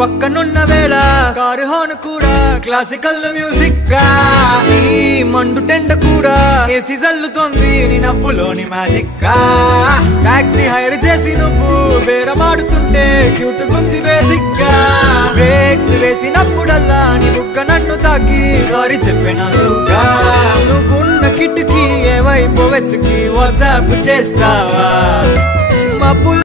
పక్కనున్న వేళ car horn కూడా క్లాసికల్ మ్యూజిక్ గా, ఈ మండు టెండ కూడా ఏసీ జల్లుతోంది నీ నవ్వులోని మ్యాజిక్ గా. టాక్సీ హైర్ చేసి నువ్వు బేరమాడుతుంటే క్యూట్ గుంది బేసిక్ గా. బ్రేక్స్ వేసినప్పుడల్లా నీ బుగ్గ నన్ను తాకి సారీ చెప్పినా సుగా. నువ్వున్న కిటికీ ఏ వైపు వెతికి వాట్సాప్ చేస్తావా?